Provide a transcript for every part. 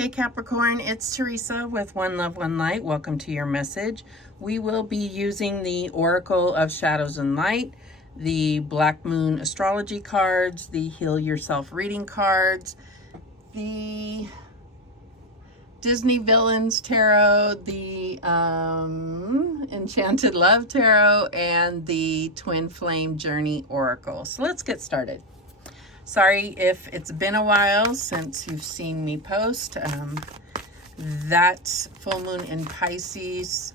Hey Capricorn, it's Teresa with One Love, One Light. Welcome to your message. We will be using the Oracle of Shadows and Light, the Black Moon astrology cards, the Heal Yourself reading cards, the Disney Villains Tarot, the Enchanted Love Tarot, and the Twin Flame Journey Oracle. So let's get started. Sorry if it's been a while since you've seen me post. That full moon in Pisces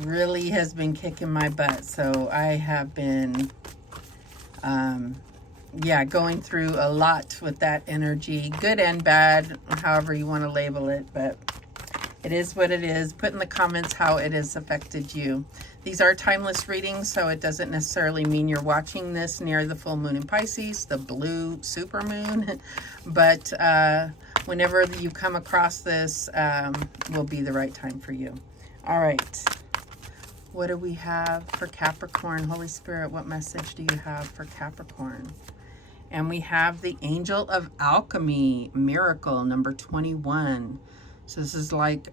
really has been kicking my butt. So I have been, going through a lot with that energy, good and bad, however you want to label it, but it is what it is. Put in the comments how it has affected you. These are timeless readings, so it doesn't necessarily mean you're watching this near the full moon in Pisces, the blue super moon, but whenever you come across this, will be the right time for you. All right. What do we have for Capricorn? Holy Spirit, what message do you have for Capricorn? And we have the Angel of Alchemy, Miracle, number 21. So this is like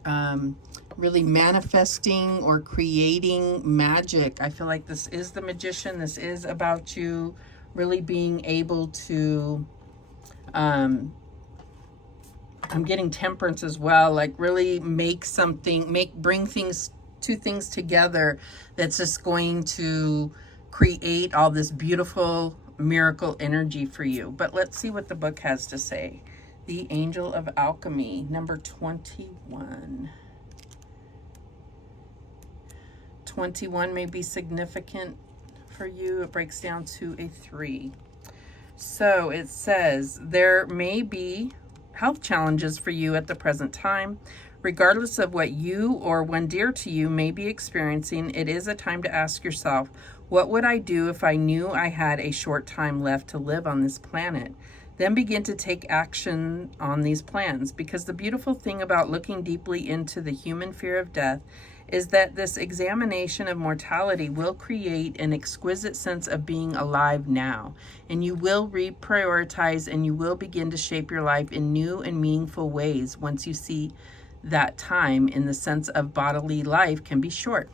really manifesting or creating magic. I feel like this is the magician. This is about you really being able to, I'm getting temperance as well, like really make something, bring two things together that's just going to create all this beautiful miracle energy for you. But let's see what the book has to say. The Angel of Alchemy, number 21. 21 may be significant for you. It breaks down to a 3. So it says, there may be health challenges for you at the present time. Regardless of what you or one dear to you may be experiencing, it is a time to ask yourself, what would I do if I knew I had a short time left to live on this planet? Then begin to take action on these plans, because the beautiful thing about looking deeply into the human fear of death is that this examination of mortality will create an exquisite sense of being alive now, and you will reprioritize and you will begin to shape your life in new and meaningful ways once you see that time in the sense of bodily life can be short.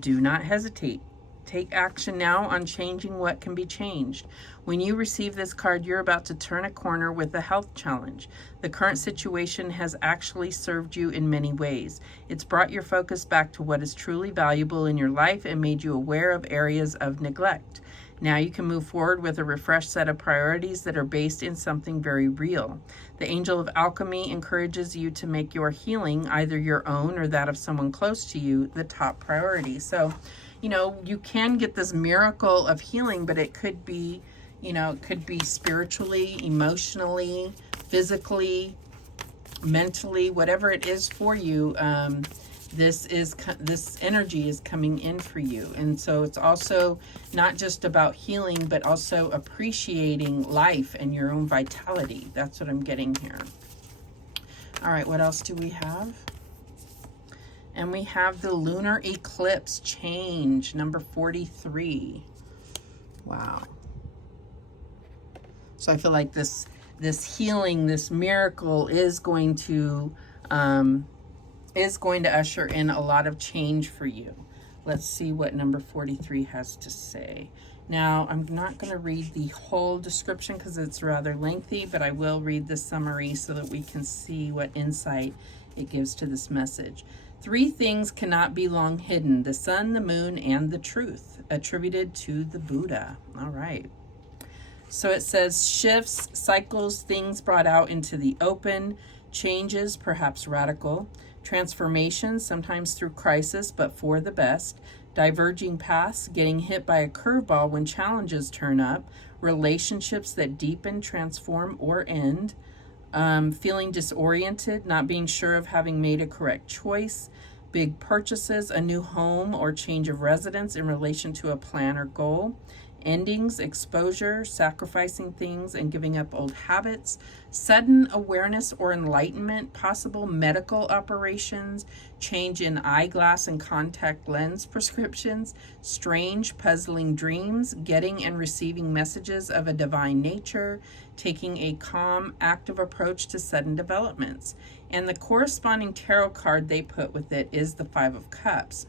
Do not hesitate. Take action now on changing what can be changed. When you receive this card, you're about to turn a corner with a health challenge. The current situation has actually served you in many ways. It's brought your focus back to what is truly valuable in your life and made you aware of areas of neglect. Now you can move forward with a refreshed set of priorities that are based in something very real. The Angel of Alchemy encourages you to make your healing, either your own or that of someone close to you, the top priority. So, you know, you can get this miracle of healing, but it could be, you know, it could be spiritually, emotionally, physically, mentally, whatever it is for you. This energy is coming in for you. And so it's also not just about healing, but also appreciating life and your own vitality. That's what I'm getting here. All right, what else do we have? And we have the lunar eclipse change, number 43. Wow. So I feel like this healing, this miracle is going to usher in a lot of change for you. Let's see what number 43 has to say. Now, I'm not going to read the whole description because it's rather lengthy, but I will read the summary so that we can see what insight it gives to this message. 3 things cannot be long hidden: the sun, the moon, and the truth, attributed to the Buddha. All right. So it says shifts, cycles, things brought out into the open, changes, perhaps radical, transformations, sometimes through crisis, but for the best, diverging paths, getting hit by a curveball when challenges turn up, relationships that deepen, transform, or end, feeling disoriented, not being sure of having made a correct choice, big purchases, a new home or change of residence in relation to a plan or goal, endings, exposure, sacrificing things and giving up old habits, sudden awareness or enlightenment, possible medical operations, change in eyeglass and contact lens prescriptions, strange, puzzling dreams, getting and receiving messages of a divine nature, taking a calm, active approach to sudden developments. And the corresponding tarot card they put with it is the Five of Cups.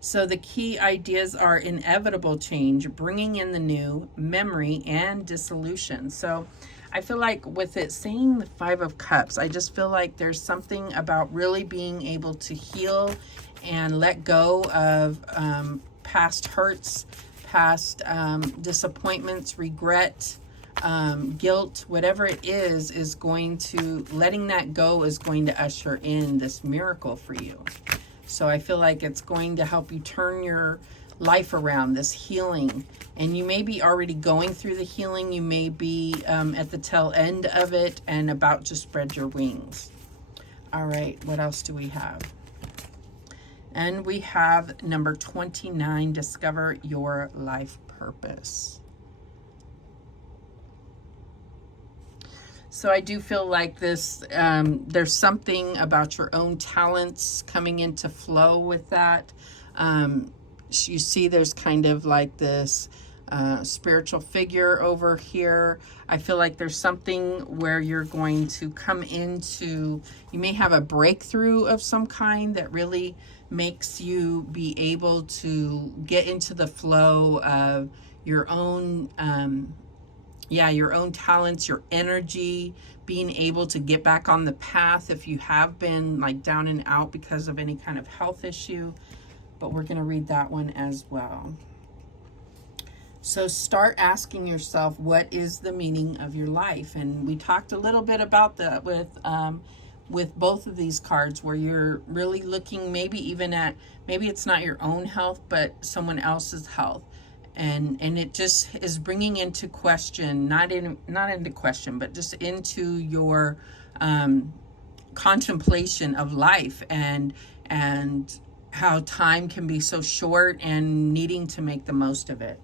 So the key ideas are inevitable change, bringing in the new, memory, and dissolution. So I feel like with it saying the Five of Cups, I just feel like there's something about really being able to heal and let go of past hurts, past disappointments, regret, guilt, whatever it is going to, letting that go is going to usher in this miracle for you. So I feel like it's going to help you turn your life around, this healing. And you may be already going through the healing. You may be at the tail end of it and about to spread your wings. All right, what else do we have? And we have number 29, discover your life purpose. So I do feel like this, there's something about your own talents coming into flow with that. You see there's kind of like this spiritual figure over here. I feel like there's something where you're going to come into, you may have a breakthrough of some kind that really makes you be able to get into the flow of your own your own talents, your energy, being able to get back on the path if you have been like down and out because of any kind of health issue. But we're going to read that one as well. So start asking yourself, what is the meaning of your life? And we talked a little bit about that with both of these cards, where you're really looking maybe even at, maybe it's not your own health, but someone else's health. And it just is bringing into question, not into question, but just into your contemplation of life and how time can be so short and needing to make the most of it.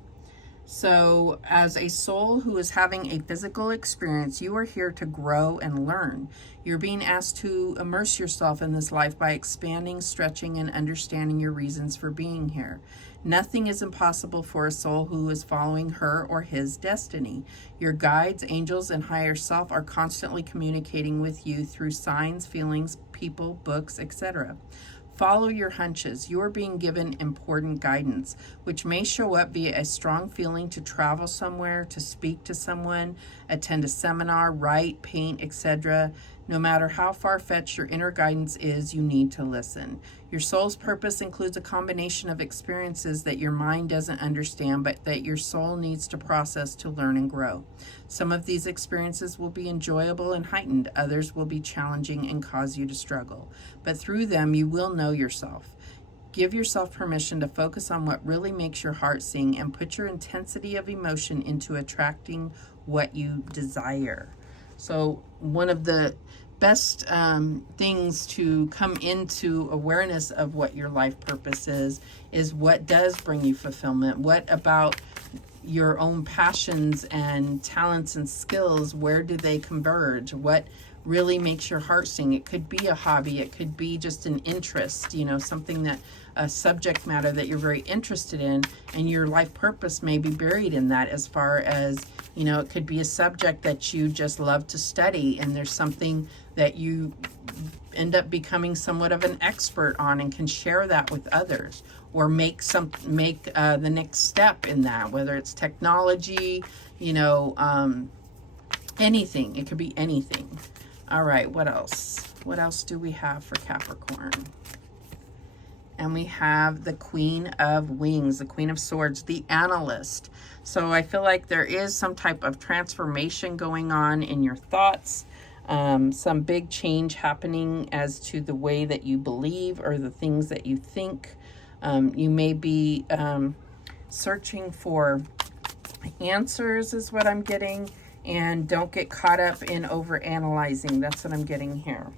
So as a soul who is having a physical experience, you are here to grow and learn. You're being asked to immerse yourself in this life by expanding, stretching, and understanding your reasons for being here. Nothing is impossible for a soul who is following her or his destiny. Your guides, angels, and higher self are constantly communicating with you through signs, feelings, people, books, etc. Follow your hunches. You are being given important guidance, which may show up via a strong feeling to travel somewhere, to speak to someone, attend a seminar, write, paint, etc. No matter how far-fetched your inner guidance is, you need to listen. Your soul's purpose includes a combination of experiences that your mind doesn't understand, but that your soul needs to process to learn and grow. Some of these experiences will be enjoyable and heightened. Others will be challenging and cause you to struggle. But through them, you will know yourself. Give yourself permission to focus on what really makes your heart sing and put your intensity of emotion into attracting what you desire. So one of the best things to come into awareness of what your life purpose is what does bring you fulfillment. What about your own passions and talents and skills, where do they converge? What really makes your heart sing? It could be a hobby, it could be just an interest, something that, a subject matter that you're very interested in, and your life purpose may be buried in that, as far as, it could be a subject that you just love to study, and there's something that you end up becoming somewhat of an expert on and can share that with others, or make the next step in that, whether it's technology, anything. It could be anything. All right, what else? What else do we have for Capricorn? And we have the Queen of Wings, the Queen of Swords, the Analyst. So I feel like there is some type of transformation going on in your thoughts, some big change happening as to the way that you believe or the things that you think. You may be searching for answers is what I'm getting, and don't get caught up in over analyzing. That's what I'm getting here.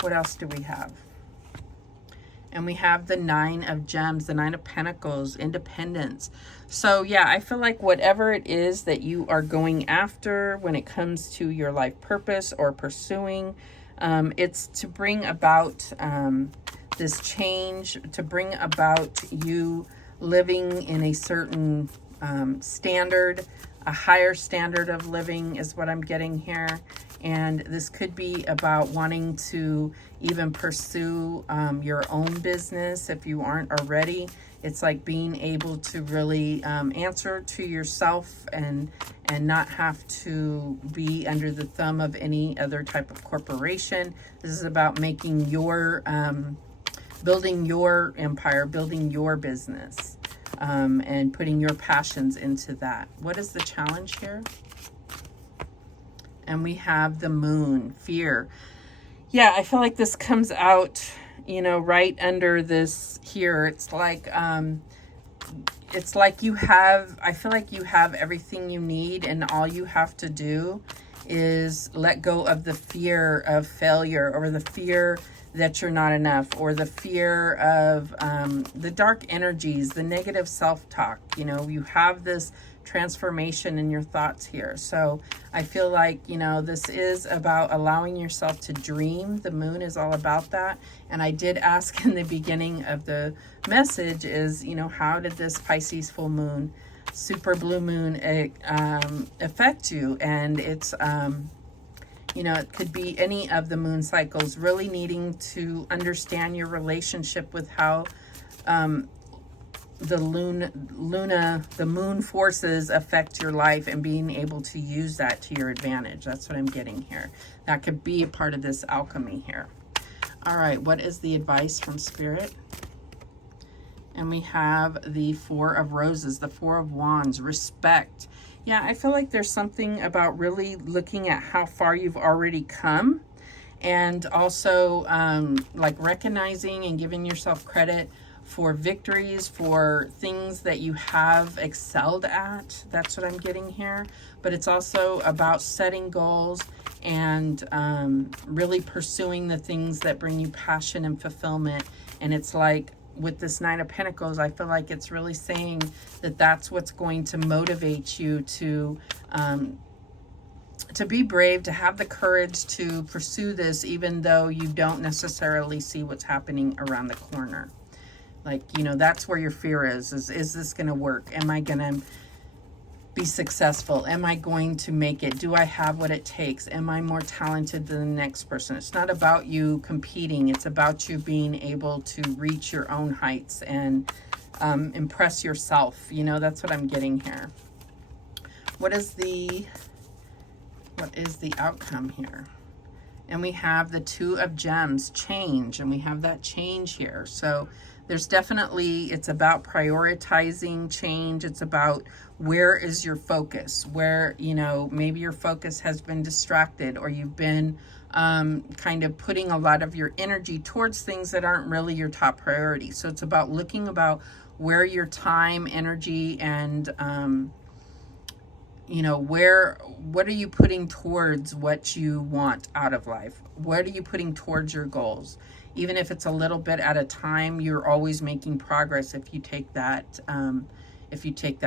What else do we have? And we have the 9 of Gems, the 9 of Pentacles, independence. So yeah, I feel like whatever it is that you are going after when it comes to your life purpose or pursuing, it's to bring about this change, to bring about you living in a certain standard, a higher standard of living is what I'm getting here. And this could be about wanting to even pursue your own business if you aren't already. It's like being able to really answer to yourself and not have to be under the thumb of any other type of corporation. This is about making your, building your empire, building your business, and putting your passions into that. What is the challenge here? And we have the Moon, fear. Yeah, I feel like this comes out, you know, right under this here. It's like you have, I feel like you have everything you need, and all you have to do is let go of the fear of failure, or the fear that you're not enough, or the fear of the dark energies, the negative self-talk. You know, you have this transformation in your thoughts here. So I feel like, you know, this is about allowing yourself to dream. The Moon is all about that. And I did ask in the beginning of the message is, you know, how did this Pisces full moon, super blue moon affect you? And it's, you know, it could be any of the moon cycles, really needing to understand your relationship with how the moon forces affect your life, and being able to use that to your advantage. That's what I'm getting here. That could be a part of this alchemy here. All right, what is the advice from Spirit? And we have the 4 of Roses, the 4 of Wands, respect. Yeah, I feel like there's something about really looking at how far you've already come, and also like recognizing and giving yourself credit for victories, for things that you have excelled at. That's what I'm getting here. But it's also about setting goals and really pursuing the things that bring you passion and fulfillment. And it's like with this 9 of Pentacles, I feel like it's really saying that that's what's going to motivate you to be brave, to have the courage to pursue this, even though you don't necessarily see what's happening around the corner. Like, you know, that's where your fear is this going to work? Am I going to be successful? Am I going to make it? Do I have what it takes? Am I more talented than the next person? It's not about you competing. It's about you being able to reach your own heights and impress yourself. You know, that's what I'm getting here. What is the outcome here? And we have the 2 of Gems, change, and we have that change here. So there's definitely, it's about prioritizing change. It's about where is your focus, where, you know, maybe your focus has been distracted, or you've been kind of putting a lot of your energy towards things that aren't really your top priority. So it's about looking about where your time, energy, and you know, what are you putting towards what you want out of life? What are you putting towards your goals? Even if it's a little bit at a time, you're always making progress if you take that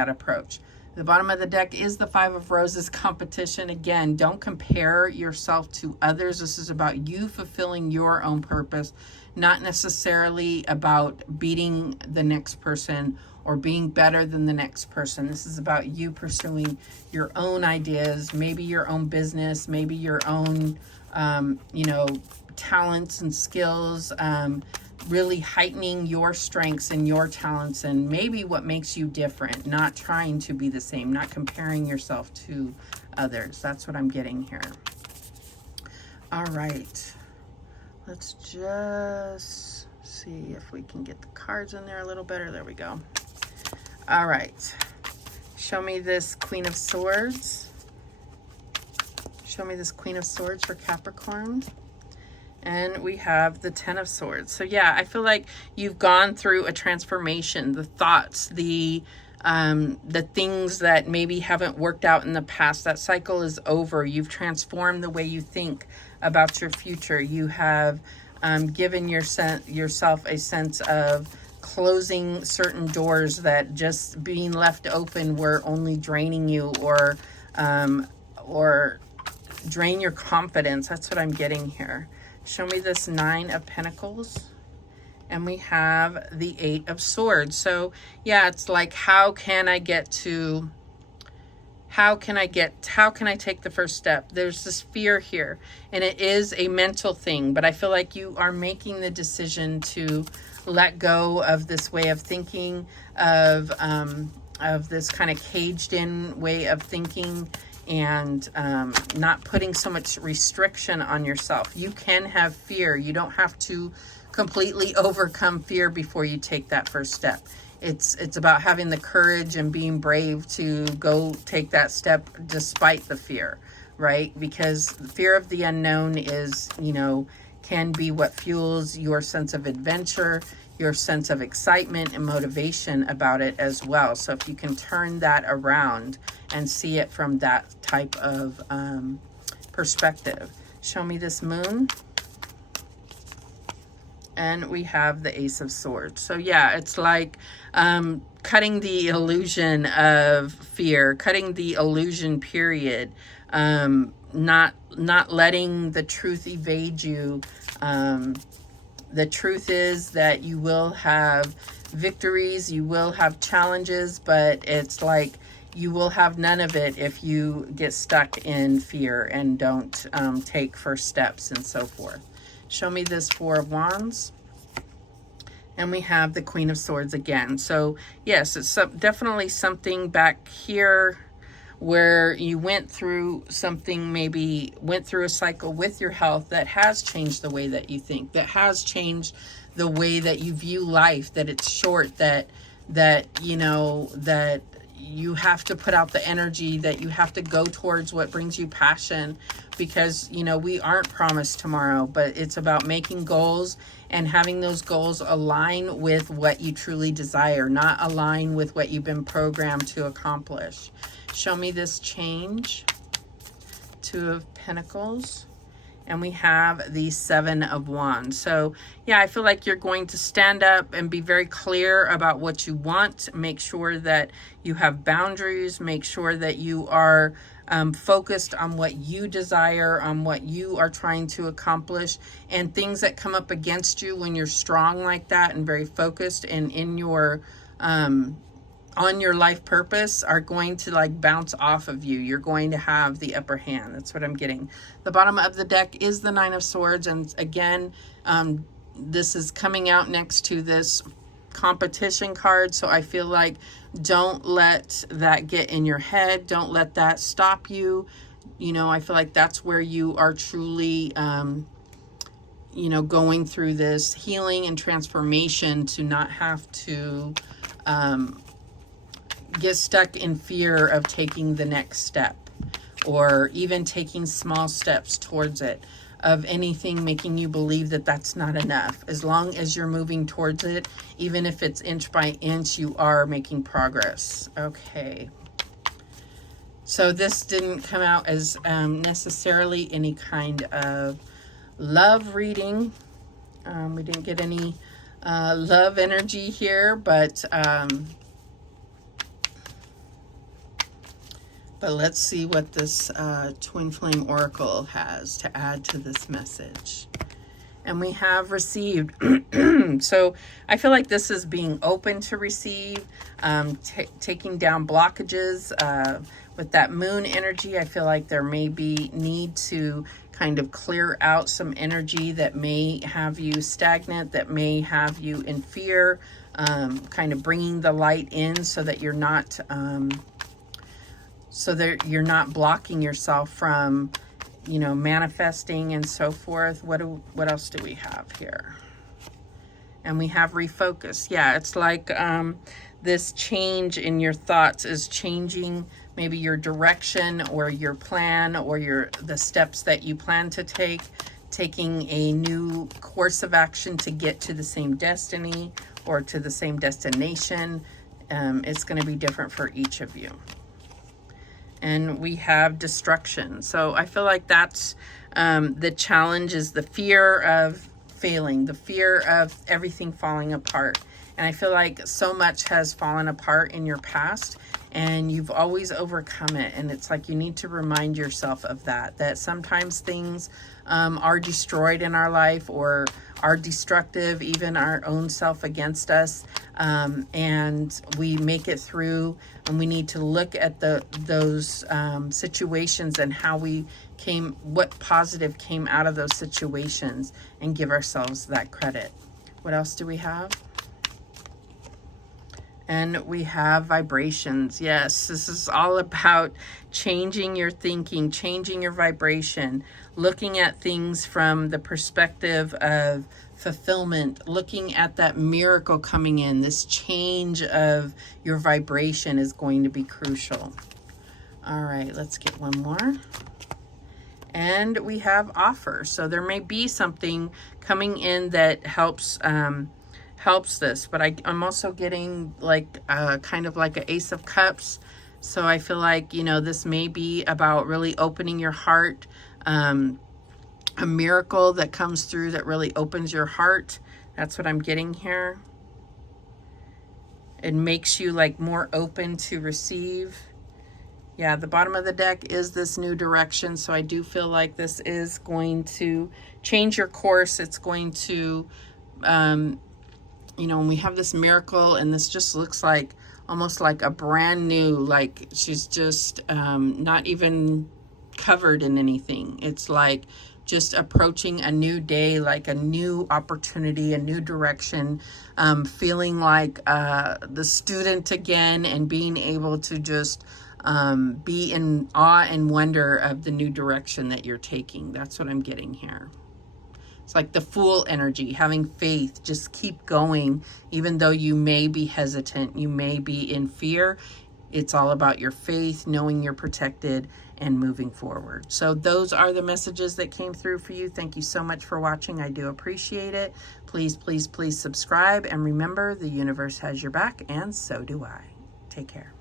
approach. The bottom of the deck is the 5 of Roses, competition. Again, don't compare yourself to others. This is about you fulfilling your own purpose, not necessarily about beating the next person or being better than the next person. This is about you pursuing your own ideas, maybe your own business, maybe your own, you know, talents and skills, really heightening your strengths and your talents, and maybe what makes you different, not trying to be the same, not comparing yourself to others. That's what I'm getting here. All right, let's just see if we can get the cards in there a little better. There we go. All right, show me this Queen of Swords. Show me this Queen of Swords for Capricorn. And we have the 10 of Swords. So yeah, I feel like you've gone through a transformation. The thoughts, the things that maybe haven't worked out in the past, that cycle is over. You've transformed the way you think about your future. You have giving yourself a sense of closing certain doors that just being left open were only draining you, or drain your confidence. That's what I'm getting here. Show me this 9 of Pentacles. And we have the 8 of Swords. So yeah, it's like, how can I take the first step? There's this fear here, and it is a mental thing, but I feel like you are making the decision to let go of this way of thinking, of this kind of caged in way of thinking, and not putting so much restriction on yourself. You can have fear. You don't have to completely overcome fear before you take that first step. It's about having the courage and being brave to go take that step despite the fear, right? Because the fear of the unknown is, you know, can be what fuels your sense of adventure, your sense of excitement and motivation about it as well. So if you can turn that around and see it from that type of perspective. Show me this Moon. And we have the Ace of Swords. So yeah, it's like cutting the illusion of fear, cutting the illusion period, not letting the truth evade you. The truth is that you will have victories, you will have challenges, but it's like you will have none of it if you get stuck in fear and don't take first steps and so forth. Show me this 4 of Wands. And we have the Queen of Swords again. So yes, it's definitely something back here where you went through something, maybe went through a cycle with your health that has changed the way that you think, that has changed the way that you view life, that it's short, that you know, that you have to put out the energy, that you have to go towards what brings you passion, because, you know, we aren't promised tomorrow, but it's about making goals and having those goals align with what you truly desire, not align with what you've been programmed to accomplish. Show me this change. 2 of Pentacles. And we have the 7 of Wands. So yeah, I feel like you're going to stand up and be very clear about what you want. Make sure that you have boundaries. Make sure that you are focused on what you desire, on what you are trying to accomplish, and things that come up against you when you're strong like that and very focused and in your on your life purpose are going to like bounce off of you. You're going to have the upper hand. That's what I'm getting. The bottom of the deck is the 9 of Swords. And again, this is coming out next to this competition card. So I feel like don't let that get in your head. Don't let that stop you. You know, I feel like that's where you are truly, you know, going through this healing and transformation to not have to, get stuck in fear of taking the next step, or even taking small steps towards it, of anything making you believe that that's not enough. As long as you're moving towards it, even if it's inch by inch, you are making progress. Okay. So this didn't come out as necessarily any kind of love reading. We didn't get any love energy here, but let's see what this Twin Flame Oracle has to add to this message. And we have received. So I feel like this is being open to receive, taking down blockages. With that Moon energy, I feel like there may be need to kind of clear out some energy that may have you stagnant, that may have you in fear, kind of bringing the light in so that you're not... so that you're not blocking yourself from, you know, manifesting and so forth. What else do we have here? And we have refocus. Yeah, it's like this change in your thoughts is changing maybe your direction or your plan or the steps that you plan to take, taking a new course of action to get to the same destiny or to the same destination. It's going to be different for each of you. And we have destruction. So I feel like that's the challenge, is the fear of failing, the fear of everything falling apart. And I feel like so much has fallen apart in your past and you've always overcome it. And it's like you need to remind yourself of that, that sometimes things are destroyed in our life or are destructive, even our own self against us. And we make it through, and we need to look at those situations and how we came, what positive came out of those situations, and give ourselves that credit. What else do we have? And we have vibrations. Yes, this is all about changing your thinking, changing your vibration, looking at things from the perspective of fulfillment, looking at that miracle coming in. This change of your vibration is going to be crucial. All right, let's get one more. And we have offer. So there may be something coming in that helps this, but I'm also getting like kind of like an Ace of Cups. So I feel like, you know, this may be about really opening your heart, a miracle that comes through that really opens your heart. That's what I'm getting here. It makes you like more open to receive. Yeah, the bottom of the deck is this new direction. So I do feel like this is going to change your course. It's going to, you know, when we have this miracle, and this just looks like almost like a brand new, like she's just not even covered in anything. It's like just approaching a new day, like a new opportunity, a new direction, feeling like the student again, and being able to just be in awe and wonder of the new direction that you're taking. That's what I'm getting here. It's like the Fool energy, having faith, just keep going, even though you may be hesitant, you may be in fear. It's all about your faith, knowing you're protected, and moving forward. So those are the messages that came through for you. Thank you so much for watching. I do appreciate it. Please, please, please subscribe. And remember, the universe has your back, and so do I. Take care.